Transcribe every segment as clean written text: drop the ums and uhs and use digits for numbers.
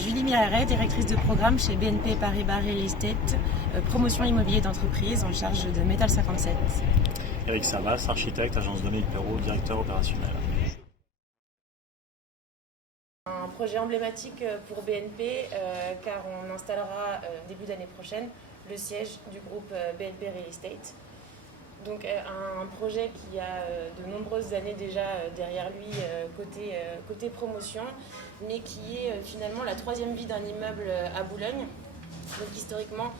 Julie Miraret, directrice de programme chez BNP Paribas Real Estate, promotion immobilier d'entreprise en charge de Metal 57. Eric Savas, architecte, agence Dominique Perrault, directeur opérationnel. Un projet emblématique pour BNP car on installera début d'année prochaine le siège du groupe BNP Real Estate. Donc un projet qui a de nombreuses années déjà derrière lui côté promotion, mais qui est finalement la troisième vie d'un immeuble à Boulogne. Donc historiquement,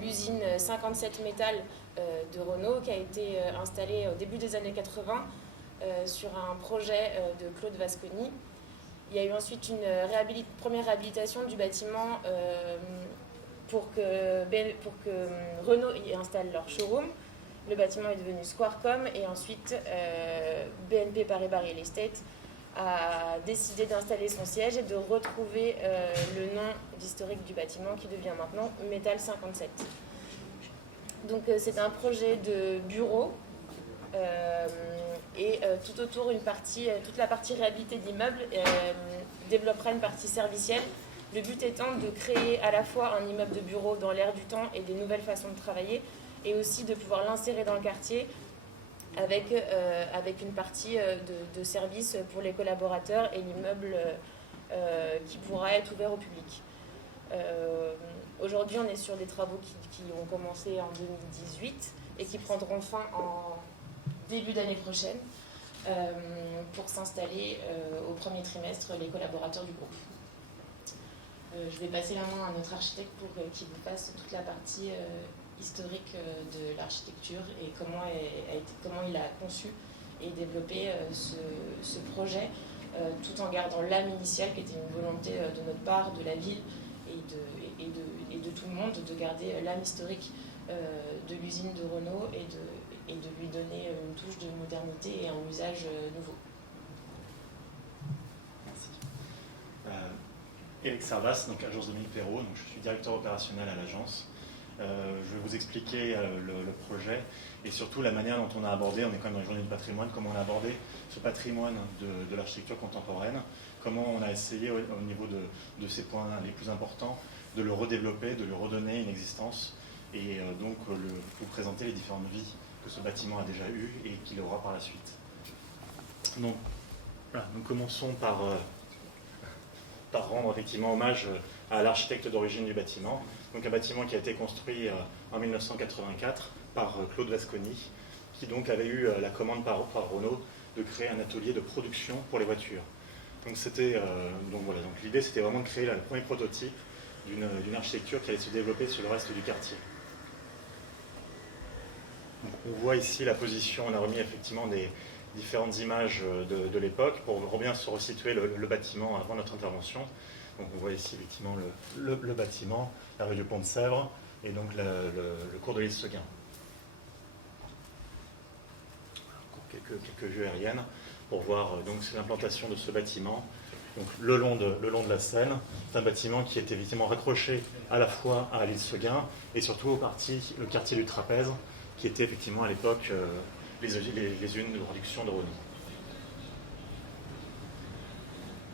l'usine 57 Métal de Renault qui a été installée au début des années 80 sur un projet de Claude Vasconi. Il y a eu ensuite une première réhabilitation du bâtiment pour que Renault y installe leur showroom. Le bâtiment est devenu Squarecom et ensuite BNP Paribas Real Estate a décidé d'installer son siège et de retrouver le nom d'historique du bâtiment qui devient maintenant Metal 57. Donc c'est un projet de bureau et tout autour toute la partie réhabilitée d'immeuble développera une partie servicielle. Le but étant de créer à la fois un immeuble de bureau dans l'air du temps et des nouvelles façons de travailler, et aussi de pouvoir l'insérer dans le quartier avec une partie de service pour les collaborateurs et l'immeuble qui pourra être ouvert au public. Aujourd'hui, on est sur des travaux qui ont commencé en 2018 et qui prendront fin en début d'année prochaine pour s'installer au premier trimestre les collaborateurs du groupe. Je vais passer la main à notre architecte pour qu'il vous fasse toute la partie historique de l'architecture et comment il a conçu et développé ce projet tout en gardant l'âme initiale qui était une volonté de notre part, de la ville et de tout le monde de garder l'âme historique de l'usine de Renault et de lui donner une touche de modernité et un usage nouveau. Merci. Eric Savas, donc agence Dominique Perrault, donc je suis directeur opérationnel à l'agence. Je vais vous expliquer le projet et surtout la manière dont on a abordé, on est quand même dans la journée du patrimoine, comment on a abordé ce patrimoine de l'architecture contemporaine, comment on a essayé au niveau de ces points les plus importants de le redévelopper, de lui redonner une existence et donc vous présenter les différentes vies que ce bâtiment a déjà eues et qu'il aura par la suite. Donc, voilà, nous commençons par rendre effectivement hommage à l'architecte d'origine du bâtiment. Donc un bâtiment qui a été construit en 1984 par Claude Vasconi, qui donc avait eu la commande par Renault de créer un atelier de production pour les voitures. Donc l'idée c'était vraiment de créer le premier prototype d'une architecture qui allait se développer sur le reste du quartier. Donc, on voit ici la position, on a remis effectivement des différentes images de l'époque pour bien se resituer le bâtiment avant notre intervention. Donc on voit ici effectivement le bâtiment, la rue du Pont de Sèvres et donc le cours de l'île Seguin. Quelques vues aériennes pour voir donc l'implantation de ce bâtiment donc, le long de la Seine. C'est un bâtiment qui était évidemment raccroché à la fois à l'île Seguin et surtout le quartier du Trapèze qui était effectivement à l'époque les unes de production de Renault.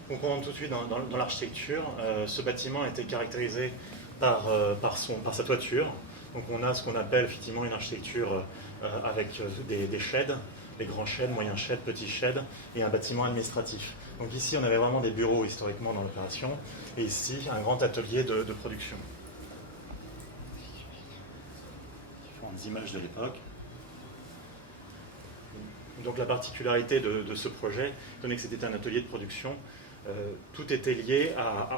Donc on rentre tout de suite dans l'architecture. Ce bâtiment a été caractérisé par sa toiture. Donc on a ce qu'on appelle effectivement une architecture avec des sheds, des grands sheds, moyens sheds, petits sheds, et un bâtiment administratif. Donc ici on avait vraiment des bureaux historiquement dans l'opération, et ici un grand atelier de production. Différentes images de l'époque. Donc la particularité de ce projet, étant donné que c'était un atelier de production, tout était lié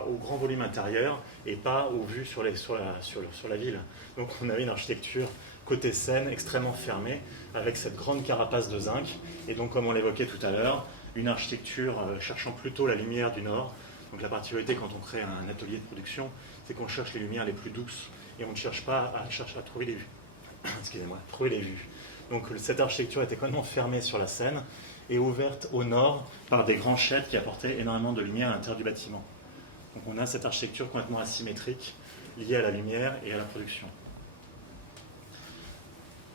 au grand volume intérieur et pas aux vues sur la ville. Donc on avait une architecture côté Seine extrêmement fermée avec cette grande carapace de zinc et donc comme on l'évoquait tout à l'heure, une architecture cherchant plutôt la lumière du nord. Donc la particularité quand on crée un atelier de production, c'est qu'on cherche les lumières les plus douces et on ne cherche pas à trouver les vues. Excusez-moi, trouver les vues. Donc cette architecture était complètement fermée sur la Seine et ouverte au nord par des grands sheds qui apportaient énormément de lumière à l'intérieur du bâtiment. Donc on a cette architecture complètement asymétrique liée à la lumière et à la production.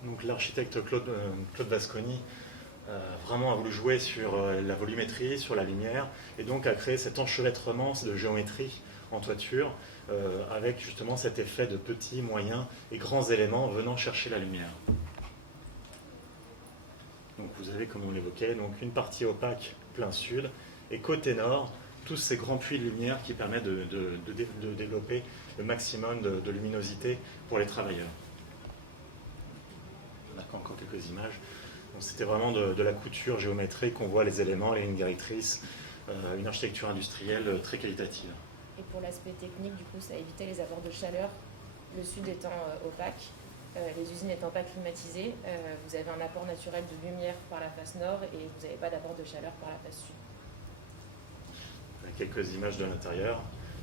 Donc l'architecte Claude Vasconi vraiment a voulu jouer sur la volumétrie, sur la lumière, et donc a créé cet enchevêtrement de géométrie en toiture, avec justement cet effet de petits, moyens et grands éléments venant chercher la lumière. Donc vous avez, comme on l'évoquait, donc une partie opaque plein sud, et côté nord, tous ces grands puits de lumière qui permettent de développer le maximum de luminosité pour les travailleurs. On a encore quelques images. C'était vraiment de la couture géométrique, on voit les éléments, les lignes directrices, une architecture industrielle très qualitative. Et pour l'aspect technique, du coup, ça évitait les apports de chaleur, le sud étant opaque, les usines n'étant pas climatisées, vous avez un apport naturel de lumière par la face nord et vous n'avez pas d'apport de chaleur par la face sud. Quelques images de l'intérieur,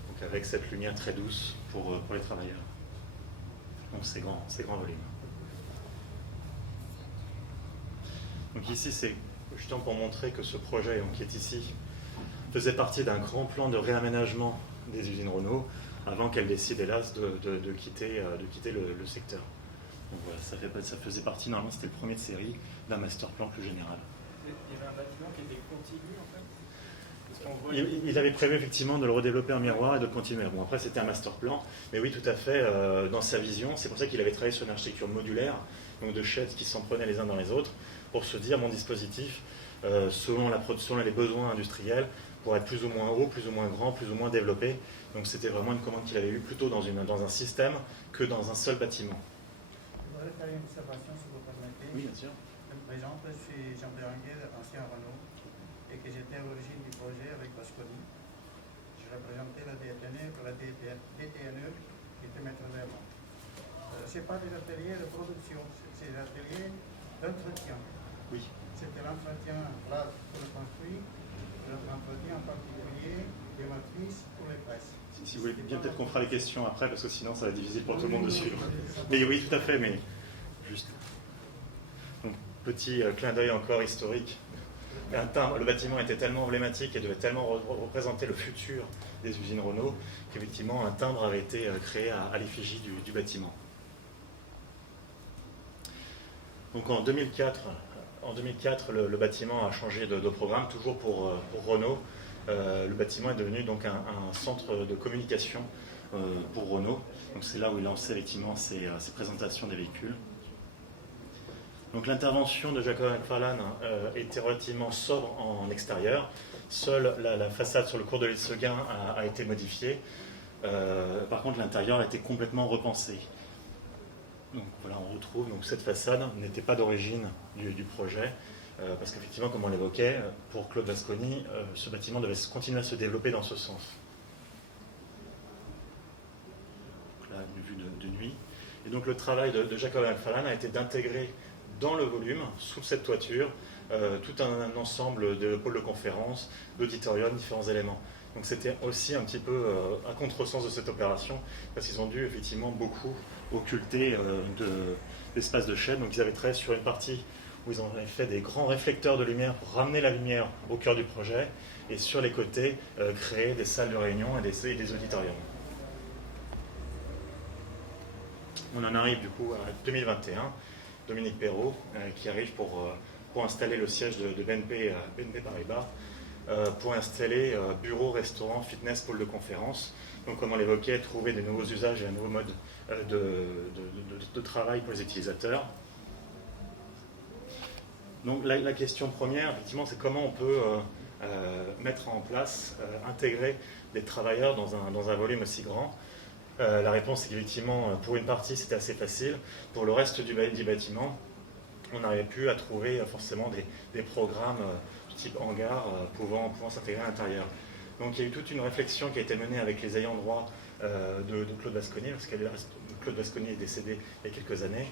donc avec cette lumière très douce pour les travailleurs. Donc ces grands volumes. Donc ici, c'est justement pour montrer que ce projet qui est ici faisait partie d'un grand plan de réaménagement des usines Renault avant qu'elles décident, hélas, de quitter le secteur. Donc voilà, ça faisait partie, normalement, c'était le premier de série d'un master plan plus général. Il y avait un bâtiment qui était contigu, en fait. Il avait prévu effectivement de le redévelopper en miroir et de continuer. Bon, après, c'était un master plan, mais oui, tout à fait, dans sa vision. C'est pour ça qu'il avait travaillé sur une architecture modulaire, donc de chaises qui s'en prenaient les uns dans les autres, pour se dire, mon dispositif, selon les besoins industriels, pour être plus ou moins haut, plus ou moins grand, plus ou moins développé. Donc c'était vraiment une commande qu'il avait eue plutôt dans un système que dans un seul bâtiment. Je voudrais faire une observation, si vous permettez. Oui, bien sûr. Par exemple, je suis Jean Béranguer, ancien Renault, et que j'étais à l'origine du projet avec Vasconi. Je représentais la DTNE, qui était maître d'œuvre. Ce n'est pas des ateliers de production, c'est des ateliers d'entretien. Oui. C'était l'entretien là pour le construit, l'entretien en particulier des matrices pour les presses. Si vous voulez bien, peut-être qu'on fera les questions après, parce que sinon ça va être difficile pour tout le monde de suivre. Mais oui, tout à fait, mais juste. Donc, petit clin d'œil encore historique. Le bâtiment était tellement emblématique et devait tellement représenter le futur des usines Renault qu'effectivement un timbre avait été créé à l'effigie du bâtiment. Donc en 2004, le bâtiment a changé de programme, toujours pour Renault. Le bâtiment est devenu donc un centre de communication pour Renault. Donc c'est là où il lançait effectivement ses présentations des véhicules. Donc l'intervention de Jacob McFarlane était relativement sobre en extérieur. Seule la façade sur le cours de l'île Seguin a été modifiée. Par contre, l'intérieur a été complètement repensé. Donc voilà, on retrouve donc cette façade n'était pas d'origine du projet, parce qu'effectivement, comme on l'évoquait, pour Claude Vasconi, ce bâtiment devait continuer à se développer dans ce sens. Donc là, une vue de nuit. Et donc le travail de Jacob McFarlane a été d'intégrer dans le volume, sous cette toiture, tout un ensemble de pôles de conférences, d'auditoriums, différents éléments. Donc c'était aussi un petit peu à contresens de cette opération, parce qu'ils ont dû effectivement beaucoup occulter l'espace de chaîne. Donc ils avaient travaillé sur une partie où ils ont fait des grands réflecteurs de lumière pour ramener la lumière au cœur du projet, et sur les côtés, créer des salles de réunion et des auditoriums. On en arrive du coup à 2021, Dominique Perrault qui arrive pour installer le siège de BNP Paribas, pour installer bureaux, restaurants, fitness, pôle de conférence. Donc comme on l'évoquait, trouver des nouveaux usages et un nouveau mode de travail pour les utilisateurs. Donc la question première, effectivement, c'est comment on peut mettre en place, intégrer des travailleurs dans un volume aussi grand. La réponse est qu'effectivement, pour une partie, c'était assez facile. Pour le reste du bâtiment, on n'arrivait plus à trouver forcément des programmes du type hangar pouvant s'intégrer à l'intérieur. Donc il y a eu toute une réflexion qui a été menée avec les ayants droit de Claude Vasconi, parce que Claude Vasconi est décédé il y a quelques années,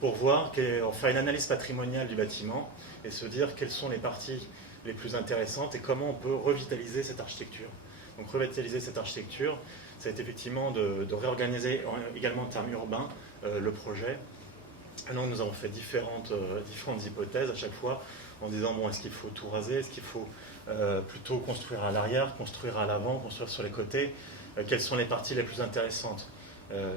pour voir, faire une analyse patrimoniale du bâtiment et se dire quelles sont les parties les plus intéressantes et comment on peut revitaliser cette architecture. Donc revitaliser cette architecture, ça a été effectivement de réorganiser également en termes urbains le projet. Donc nous avons fait différentes hypothèses à chaque fois en disant bon, est-ce qu'il faut tout raser, est-ce qu'il faut plutôt construire à l'arrière, construire à l'avant, construire sur les côtés, quelles sont les parties les plus intéressantes.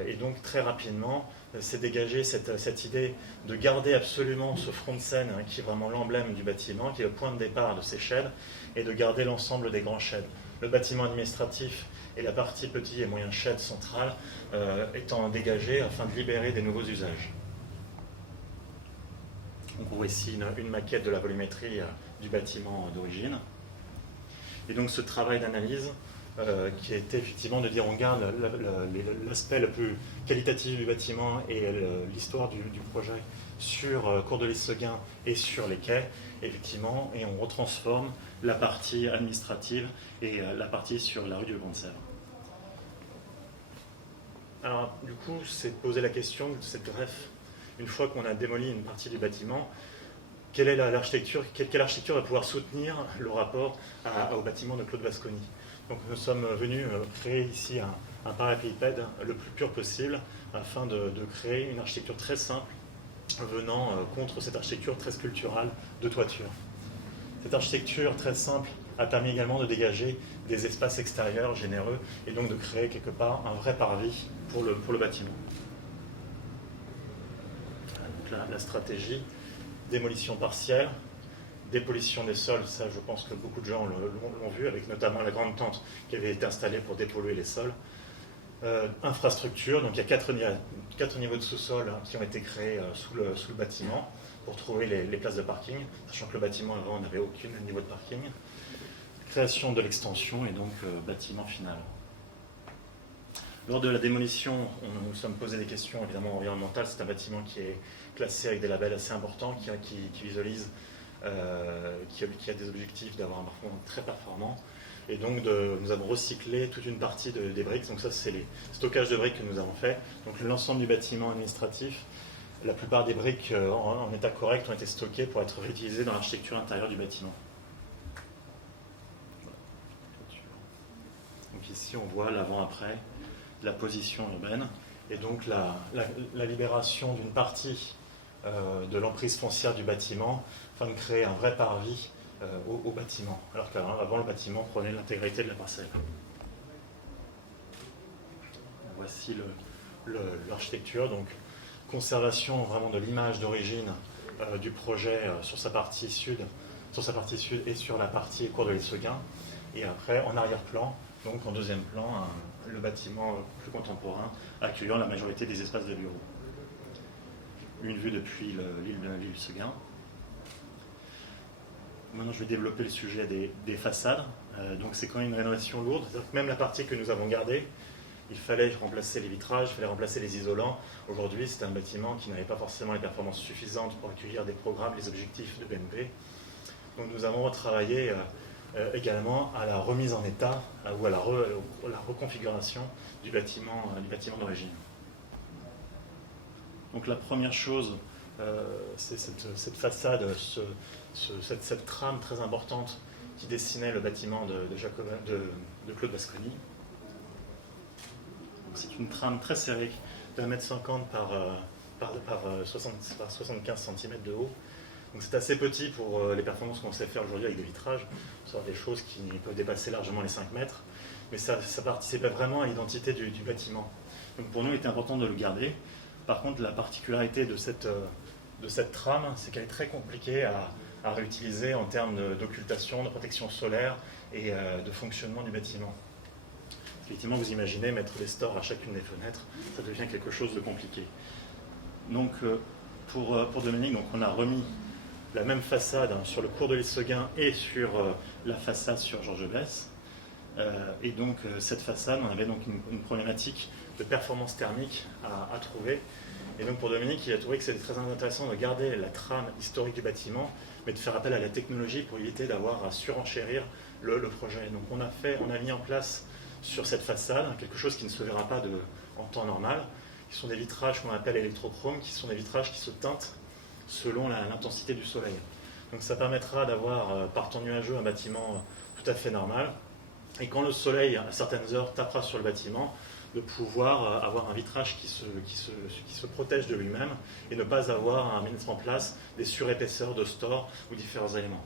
Et donc très rapidement s'est dégagée cette idée de garder absolument ce front de scène qui est vraiment l'emblème du bâtiment, qui est le point de départ de ces sheds, et de garder l'ensemble des grands sheds. le bâtiment administratif et la partie petit et moyen shed central étant dégagés afin de libérer des nouveaux usages. Donc on voit ici une maquette de la volumétrie du bâtiment d'origine. Et donc ce travail d'analyse qui était effectivement de dire on garde l'aspect le plus qualitatif du bâtiment et l'histoire du projet sur Cours de l'Isseguin et sur les quais, effectivement, et on retransforme la partie administrative et la partie sur la rue du Grande-Sèvre. Alors du coup, c'est de poser la question de cette greffe. Une fois qu'on a démoli une partie du bâtiment, quelle est l'architecture, quelle architecture va pouvoir soutenir le rapport au bâtiment de Claude Vasconi. Donc nous sommes venus créer ici un parallélépipède le plus pur possible afin de créer une architecture très simple venant contre cette architecture très sculpturale de toiture. Cette architecture très simple a permis également de dégager des espaces extérieurs généreux et donc de créer quelque part un vrai parvis pour le bâtiment. Donc la stratégie, démolition partielle, dépollution des sols, ça je pense que beaucoup de gens l'ont vu, avec notamment la grande tente qui avait été installée pour dépolluer les sols. Infrastructure, donc il y a quatre niveaux de sous-sol qui ont été créés sous le bâtiment pour trouver les places de parking, sachant que le bâtiment avant n'avait aucun niveau de parking. Création de l'extension et donc bâtiment final. Lors de la démolition, nous nous sommes posé des questions évidemment environnementales. C'est un bâtiment qui est classé avec des labels assez importants, qui visualise, qui a des objectifs d'avoir un parcours très performant. Et donc nous avons recyclé toute une partie des briques. Donc ça, c'est les stockages de briques que nous avons fait. Donc l'ensemble du bâtiment administratif, la plupart des briques en état correct ont été stockées pour être réutilisées dans l'architecture intérieure du bâtiment. Donc ici, on voit l'avant-après, la position urbaine, et donc la libération d'une partie de l'emprise foncière du bâtiment afin de créer un vrai parvis au bâtiment, alors qu'avant le bâtiment prenait l'intégralité de la parcelle. Voici l'architecture, donc conservation vraiment de l'image d'origine du projet sur sa partie sud et sur la partie cours de l'Isseguin, et après en arrière-plan, donc en deuxième plan, le bâtiment plus contemporain accueillant la majorité des espaces de bureaux. Une vue depuis l'île Seguin. Maintenant, je vais développer le sujet des façades. Donc, c'est quand même une rénovation lourde. Même la partie que nous avons gardée, il fallait remplacer les vitrages, il fallait remplacer les isolants. Aujourd'hui, c'est un bâtiment qui n'avait pas forcément les performances suffisantes pour accueillir des programmes, les objectifs de BNP. Donc, nous avons retravaillé également à la remise en état ou à la reconfiguration du bâtiment d'origine. Donc la première chose, c'est cette façade, cette trame très importante qui dessinait le bâtiment de Claude Vasconi. C'est une trame très serrée d'1,50 m par 75 cm de haut. Donc c'est assez petit pour les performances qu'on sait faire aujourd'hui avec des vitrages. Ce sont des choses qui peuvent dépasser largement les 5 mètres, mais ça participait vraiment à l'identité du bâtiment. Donc pour nous, il était important de le garder. Par contre, la particularité de cette trame, c'est qu'elle est très compliquée à réutiliser en termes d'occultation, de protection solaire et de fonctionnement du bâtiment. Effectivement, vous imaginez mettre des stores à chacune des fenêtres, ça devient quelque chose de compliqué. Donc pour Dominique, donc, on a remis la même façade sur le cours de l'Isseguin et sur la façade sur Georges Besse. Et donc cette façade, on avait donc une problématique de performance thermique à trouver. Et donc pour Dominique, il a trouvé que c'était très intéressant de garder la trame historique du bâtiment, mais de faire appel à la technologie pour éviter d'avoir à surenchérir le projet. Donc on a mis en place sur cette façade quelque chose qui ne se verra pas en temps normal, qui sont des vitrages qu'on appelle électrochromes, qui sont des vitrages qui se teintent selon l'intensité du soleil. Donc ça permettra d'avoir, par temps nuageux, un bâtiment tout à fait normal. Et quand le soleil, à certaines heures, tapera sur le bâtiment, de pouvoir avoir un vitrage qui se protège de lui-même et ne pas avoir à mettre en place des surépaisseurs de stores ou différents éléments.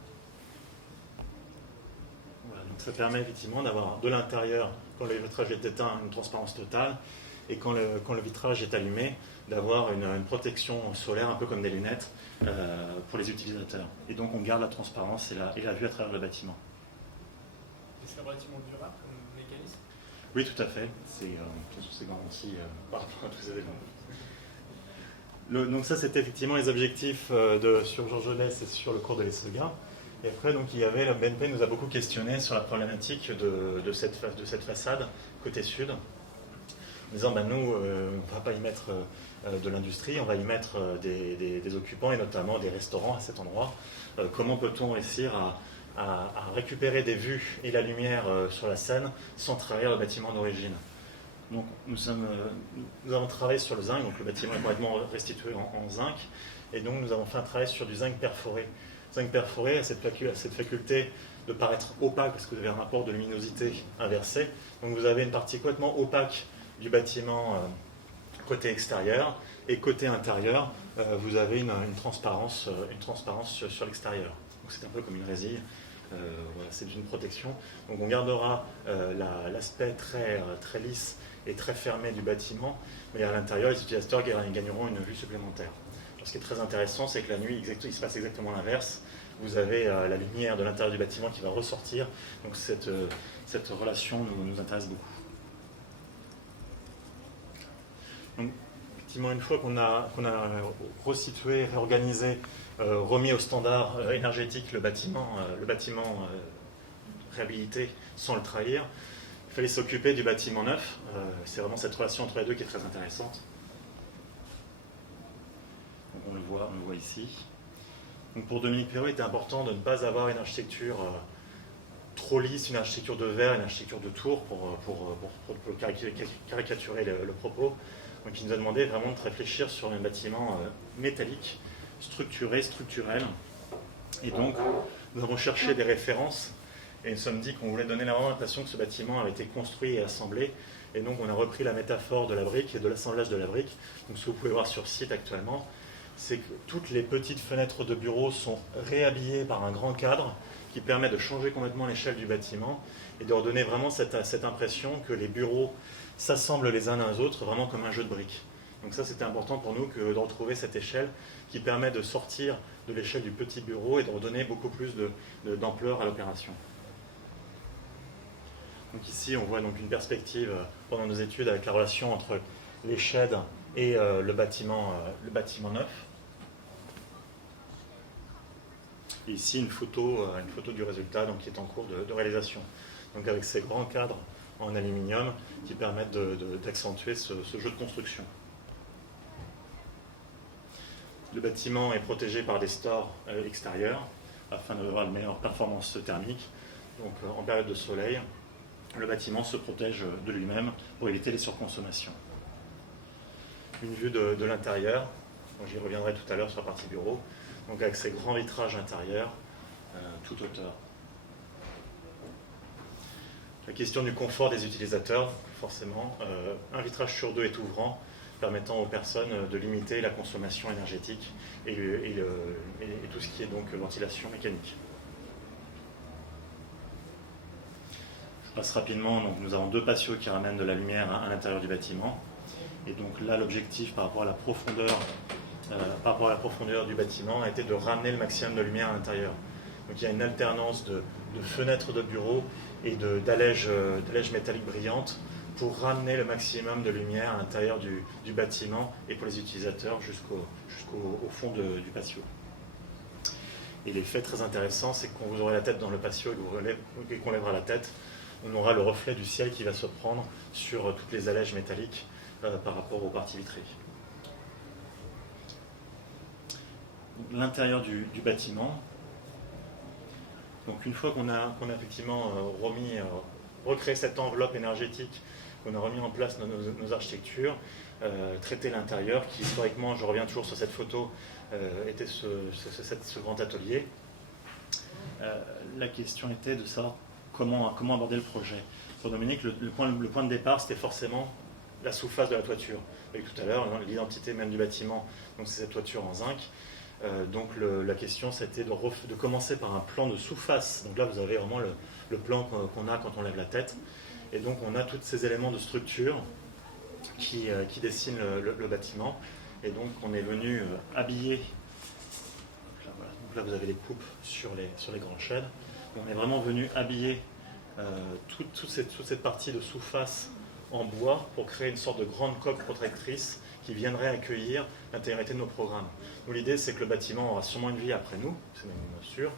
Voilà, donc ça permet effectivement d'avoir de l'intérieur, quand le vitrage est éteint, une transparence totale, et quand le vitrage est allumé, d'avoir une protection solaire, un peu comme des lunettes, pour les utilisateurs. Et donc on garde la transparence et la vue à travers le bâtiment. Et c'est relativement durable comme mécanisme? Oui, tout à fait. C'est garanti par rapport à tous ces éléments. Donc ça, c'était effectivement les objectifs sur Georges Jeunesse et sur le cours de l'Esseguin. Et après, donc, la BNP nous a beaucoup questionné sur la problématique de cette façade côté sud, en disant, nous, on ne va pas y mettre de l'industrie, on va y mettre des occupants et notamment des restaurants à cet endroit. Comment peut-on réussir à récupérer des vues et la lumière sur la Seine sans trahir le bâtiment d'origine? Donc nous avons travaillé sur le zinc, donc le bâtiment est complètement restitué en zinc, et donc nous avons fait un travail sur du zinc perforé. Le zinc perforé a cette faculté de paraître opaque parce que vous avez un rapport de luminosité inversé. Donc vous avez une partie complètement opaque du bâtiment côté extérieur, et côté intérieur, vous avez une transparence sur l'extérieur. Donc c'est un peu comme une résille. Voilà, c'est une protection. Donc on gardera l'aspect très lisse et très fermé du bâtiment, mais à l'intérieur, les utilisateurs gagneront une vue supplémentaire. Alors, ce qui est très intéressant, c'est que la nuit, il se passe exactement l'inverse. Vous avez la lumière de l'intérieur du bâtiment qui va ressortir. Donc cette relation nous intéresse beaucoup. Donc, effectivement, une fois qu'on a resitué, réorganisé, remis au standard énergétique le bâtiment réhabilité sans le trahir, il fallait s'occuper du bâtiment neuf. C'est vraiment cette relation entre les deux qui est très intéressante. Donc on le voit ici. Donc pour Dominique Perrault, il était important de ne pas avoir une architecture trop lisse, une architecture de verre, une architecture de tour pour caricaturer le propos. Donc il nous a demandé vraiment de réfléchir sur un bâtiment métallique, structurel. Et donc nous avons cherché des références et nous sommes dit qu'on voulait donner vraiment l'impression que ce bâtiment avait été construit et assemblé. Et donc on a repris la métaphore de la brique et de l'assemblage de la brique. Donc ce que vous pouvez voir sur site actuellement, c'est que toutes les petites fenêtres de bureaux sont réhabillées par un grand cadre qui permet de changer complètement l'échelle du bâtiment et de redonner vraiment cette impression que les bureaux s'assemblent les uns aux autres, vraiment comme un jeu de briques. Donc ça, c'était important pour nous de retrouver cette échelle qui permet de sortir de l'échelle du petit bureau et de redonner beaucoup plus d'ampleur à l'opération. Donc ici, on voit donc une perspective pendant nos études avec la relation entre les sheds et le bâtiment neuf. Et ici, une photo du résultat donc, qui est en cours de réalisation. Donc avec ces grands cadres en aluminium qui permettent d'accentuer ce jeu de construction. Le bâtiment est protégé par des stores extérieurs afin d'avoir une meilleure performance thermique. Donc en période de soleil, le bâtiment se protège de lui-même pour éviter les surconsommations. Une vue de l'intérieur, j'y reviendrai tout à l'heure sur la partie bureau, donc avec ces grands vitrages intérieurs, toute hauteur. La question du confort des utilisateurs, forcément, un vitrage sur deux est ouvrant, permettant aux personnes de limiter la consommation énergétique et tout ce qui est donc ventilation mécanique. Je passe rapidement, donc nous avons deux patios qui ramènent de la lumière à l'intérieur du bâtiment. Et donc là, l'objectif par rapport à la profondeur du bâtiment a été de ramener le maximum de lumière à l'intérieur. Donc il y a une alternance de fenêtres de bureau et d'allèges métalliques brillantes pour ramener le maximum de lumière à l'intérieur du bâtiment et pour les utilisateurs jusqu'au fond du patio. Et l'effet très intéressant, c'est que quand vous aurez la tête dans le patio et qu'on lèvera la tête, on aura le reflet du ciel qui va se prendre sur toutes les allèges métalliques par rapport aux parties vitrées. L'intérieur du bâtiment. Donc une fois qu'on a effectivement recréé cette enveloppe énergétique, qu'on a remis en place nos architectures, traité l'intérieur, qui historiquement, je reviens toujours sur cette photo, était ce grand atelier. La question était de savoir comment aborder le projet. Pour Dominique, le point de départ, c'était forcément la sous-face de la toiture. Vous avez tout à l'heure, l'identité même du bâtiment, donc c'est cette toiture en zinc. Donc la question, c'était de commencer par un plan de sous-face. Donc là, vous avez vraiment le plan qu'on a quand on lève la tête. Et donc, on a tous ces éléments de structure qui dessinent le bâtiment. Et donc, on est venu habiller. Donc là, vous avez les coupes sur les grands sheds. On est vraiment venu habiller toute cette partie de sous-face en bois pour créer une sorte de grande coque protectrice qui viendrait accueillir l'intégralité de nos programmes. Donc l'idée, c'est que le bâtiment aura sûrement une vie après nous, c'est même sûr.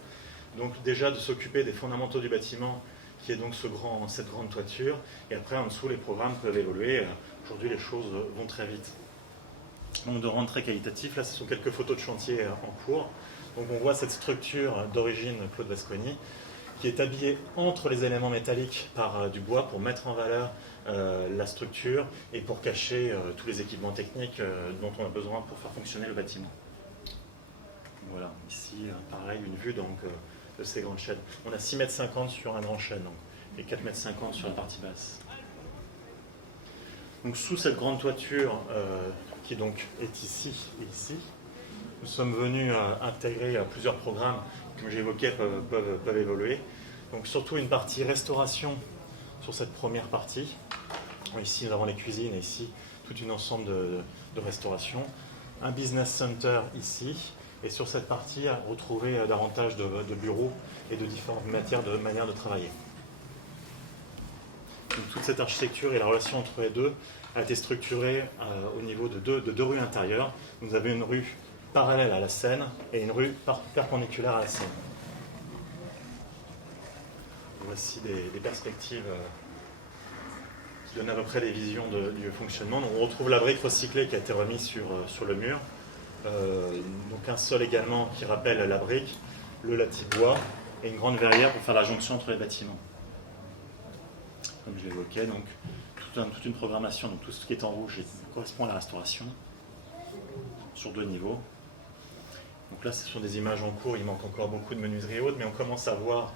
Donc déjà de s'occuper des fondamentaux du bâtiment, qui est donc cette grande toiture, et après en dessous les programmes peuvent évoluer. Aujourd'hui les choses vont très vite. Donc de rendre très qualitatif, là ce sont quelques photos de chantier en cours. Donc on voit cette structure d'origine Claude Vasconi, qui est habillée entre les éléments métalliques par du bois pour mettre en valeur la structure et pour cacher tous les équipements techniques dont on a besoin pour faire fonctionner le bâtiment. Voilà, ici pareil, une vue donc, de ces grandes chaînes. On a 6,50 m sur un grand chêne donc, et 4,50 m sur la partie basse. Donc sous cette grande toiture qui donc est ici et ici, nous sommes venus intégrer plusieurs programmes qui, comme j'évoquais, peuvent évoluer. Donc surtout une partie restauration sur cette première partie. Ici nous avons les cuisines et ici tout un ensemble de restauration. Un business center ici. Et sur cette partie, retrouver davantage de bureaux et de différentes manières de travailler. Donc, toute cette architecture et la relation entre les deux a été structurée au niveau de deux rues intérieures. Vous avez une rue parallèle à la Seine et une rue perpendiculaire à la Seine. Voici des perspectives qui donnent à peu près des visions du fonctionnement. Donc, on retrouve la brique recyclée qui a été remise sur le mur. Donc un sol également qui rappelle la brique, le latibois et une grande verrière pour faire la jonction entre les bâtiments. Comme je l'évoquais, donc toute une programmation, donc tout ce qui est en rouge correspond à la restauration sur 2 niveaux. Donc là, ce sont des images en cours, il manque encore beaucoup de menuiserie haute, mais on commence à voir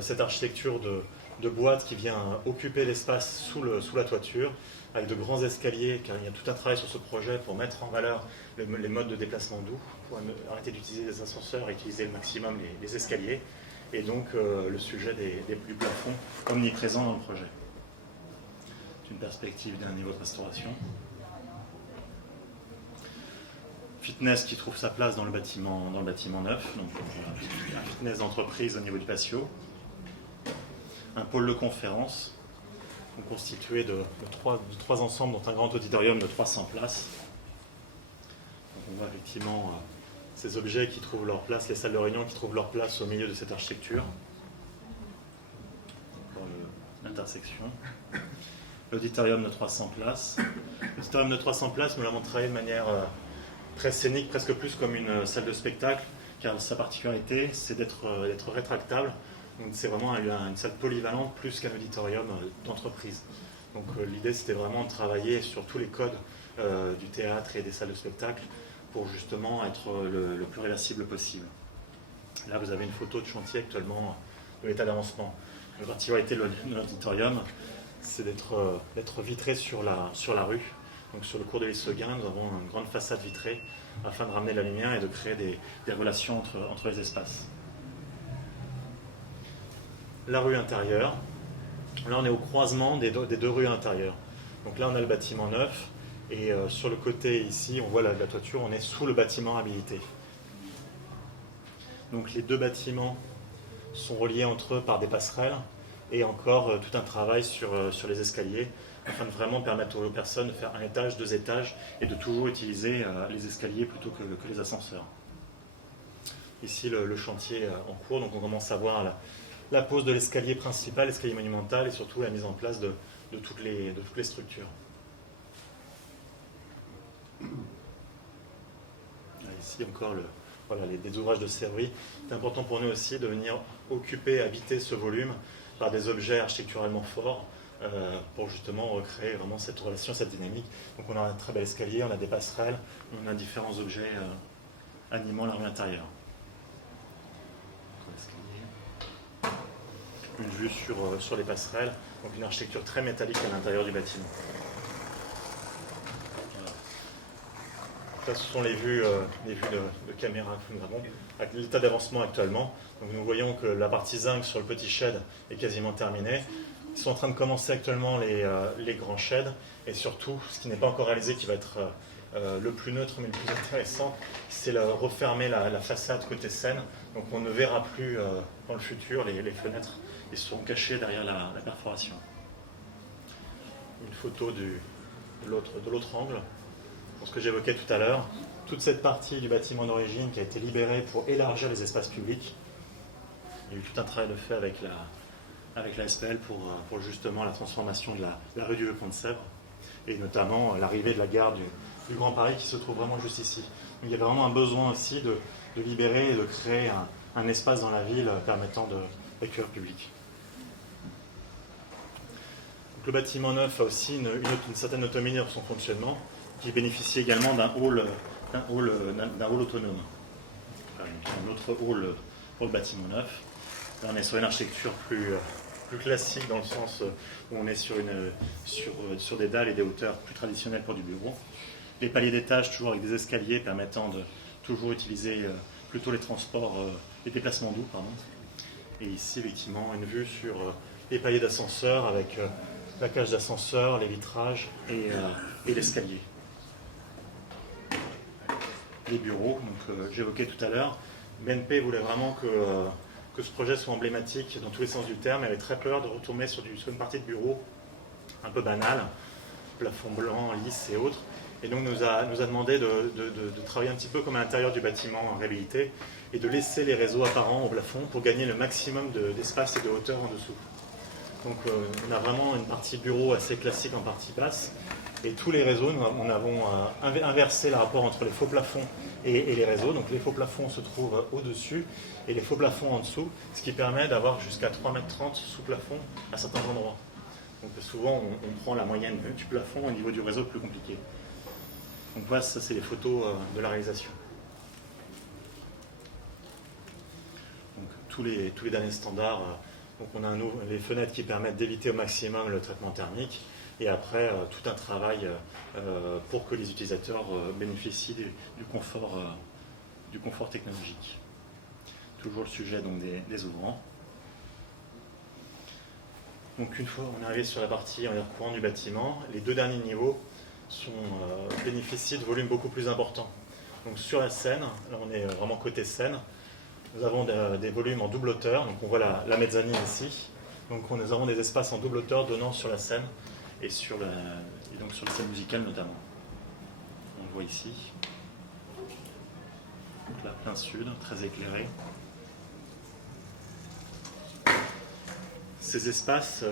cette architecture de boîte qui vient occuper l'espace sous la toiture, avec de grands escaliers, car il y a tout un travail sur ce projet pour mettre en valeur les modes de déplacement doux, pour arrêter d'utiliser les ascenseurs et utiliser le maximum les escaliers, et donc le sujet du plafond omniprésent dans le projet. C'est une perspective d'un niveau de restauration. Fitness qui trouve sa place dans le bâtiment neuf, donc un fitness d'entreprise au niveau du patio. Un pôle de conférence constitué de trois ensembles, dont un grand auditorium de 300 places. Donc on voit effectivement ces objets qui trouvent leur place, les salles de réunion qui trouvent leur place au milieu de cette architecture. Encore l'intersection. L'auditorium de 300 places. L'auditorium de 300 places, nous l'avons travaillé de manière très scénique, presque plus comme une salle de spectacle, car sa particularité, c'est d'être rétractable. Donc c'est vraiment une salle polyvalente plus qu'un auditorium d'entreprise. Donc l'idée c'était vraiment de travailler sur tous les codes du théâtre et des salles de spectacle pour justement être le plus réversible possible. Là vous avez une photo de chantier actuellement de l'état d'avancement. La particularité de l'auditorium, c'est d'être vitré sur la rue. Donc sur le cours de l'Isseguin, nous avons une grande façade vitrée afin de ramener la lumière et de créer des relations entre les espaces. La rue intérieure. Là, on est au croisement des deux rues intérieures. Donc là, on a le bâtiment neuf et sur le côté ici, on voit la toiture, on est sous le bâtiment habilité. Donc les deux bâtiments sont reliés entre eux par des passerelles et encore tout un travail sur les escaliers afin de vraiment permettre aux personnes de faire un étage, 2 étages et de toujours utiliser les escaliers plutôt que les ascenseurs. Ici, le chantier en cours, donc on commence à voir la pose de l'escalier principal, l'escalier monumental et surtout la mise en place de toutes les structures. Ici encore des ouvrages de serrurerie. C'est important pour nous aussi de venir occuper, habiter ce volume par des objets architecturalement forts pour justement recréer vraiment cette relation, cette dynamique. Donc on a un très bel escalier, on a des passerelles, on a différents objets animant la rue intérieure. Une vue sur les passerelles, donc une architecture très métallique à l'intérieur du bâtiment. Voilà. Ça, ce sont les vues de caméra que nous avons, avec l'état d'avancement actuellement. Donc, nous voyons que la partie zinc sur le petit shed est quasiment terminée. Ils sont en train de commencer actuellement les grands sheds, et surtout, ce qui n'est pas encore réalisé, qui va être le plus neutre mais le plus intéressant, c'est refermer la façade côté Seine. Donc on ne verra plus dans le futur les fenêtres et seront cachés derrière la perforation. Une photo de l'autre angle, pour ce que j'évoquais tout à l'heure, toute cette partie du bâtiment d'origine qui a été libérée pour élargir les espaces publics. Il y a eu tout un travail de fait avec la SPL pour justement la transformation de la rue du Vieux Pont de Sèvres, et notamment l'arrivée de la gare du Grand Paris qui se trouve vraiment juste ici. Donc, il y avait vraiment un besoin aussi de libérer et de créer un espace dans la ville permettant d'accueillir le public. Donc, le bâtiment neuf a aussi une certaine autonomie dans son fonctionnement, qui bénéficie également d'un hall autonome. Un autre hall pour le bâtiment neuf. Là, on est sur une architecture plus classique dans le sens où on est sur des dalles et des hauteurs plus traditionnelles pour du bureau. Les paliers d'étage toujours avec des escaliers permettant de toujours utiliser plutôt les transports, les déplacements doux, pardon. Et ici, effectivement, une vue sur les paliers d'ascenseur avec la cage d'ascenseur, les vitrages et l'escalier. Les bureaux, donc j'évoquais tout à l'heure, BNP voulait vraiment que ce projet soit emblématique dans tous les sens du terme. Elle avait très peur de retourner sur une partie de bureau un peu banale, plafond blanc, lisse et autres. Et donc nous a demandé de travailler un petit peu comme à l'intérieur du bâtiment réhabilité et de laisser les réseaux apparents au plafond pour gagner le maximum d'espace et de hauteur en dessous. Donc on a vraiment une partie bureau assez classique en partie basse. Et tous les réseaux, nous avons inversé le rapport entre les faux plafonds et les réseaux. Donc les faux plafonds se trouvent au-dessus et les faux plafonds en dessous, ce qui permet d'avoir jusqu'à 3,30 m sous plafond à certains endroits. Donc souvent, on prend la moyenne du plafond au niveau du réseau plus compliqué. Donc voilà, ça c'est les photos de la réalisation. Donc tous les derniers standards, donc on a les fenêtres qui permettent d'éviter au maximum le traitement thermique. Et après, tout un travail pour que les utilisateurs bénéficient du confort technologique. Toujours le sujet donc, des ouvrants. Donc une fois on est arrivé sur la partie en air courant du bâtiment, les deux derniers niveaux bénéficient de volumes beaucoup plus importants. Donc sur la scène, là on est vraiment côté scène, nous avons des volumes en double hauteur, donc on voit la mezzanine ici. Donc nous avons des espaces en double hauteur donnant sur la scène. Et donc sur la scène musicale notamment. On le voit ici. Donc là, plein sud, très éclairé. Ces espaces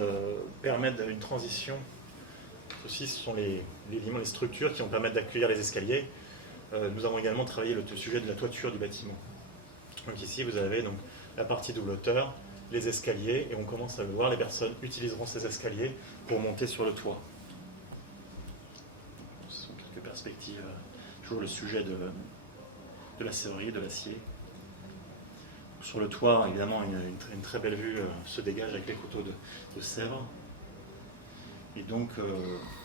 permettent une transition. Ceci, ce sont les structures qui vont permettre d'accueillir les escaliers. Nous avons également travaillé le sujet de la toiture du bâtiment. Donc ici, vous avez donc la partie double hauteur, les escaliers, et on commence à le voir, les personnes utiliseront ces escaliers pour monter sur le toit. Ce sont quelques perspectives, toujours le sujet de la serrurerie, de l'acier. Sur le toit, évidemment, une très belle vue se dégage avec les coteaux de Sèvres. Et donc,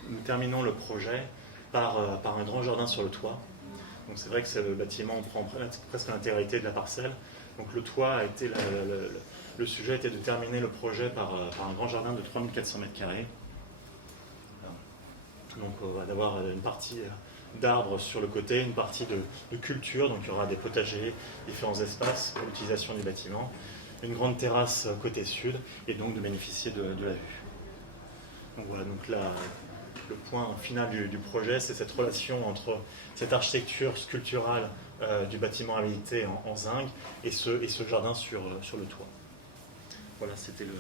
nous terminons le projet par un grand jardin sur le toit. Donc c'est vrai que ce bâtiment prend presque l'intégralité de la parcelle. Donc le toit a été le sujet était de terminer le projet par un grand jardin de 3400 m². Donc on va avoir une partie d'arbres sur le côté, une partie de culture, donc il y aura des potagers, différents espaces pour l'utilisation du bâtiment, une grande terrasse côté sud, et donc de bénéficier de la vue. Donc voilà, donc le point final du projet, c'est cette relation entre cette architecture sculpturale du bâtiment habilité en zinc et ce jardin sur le toit. Voilà, c'était le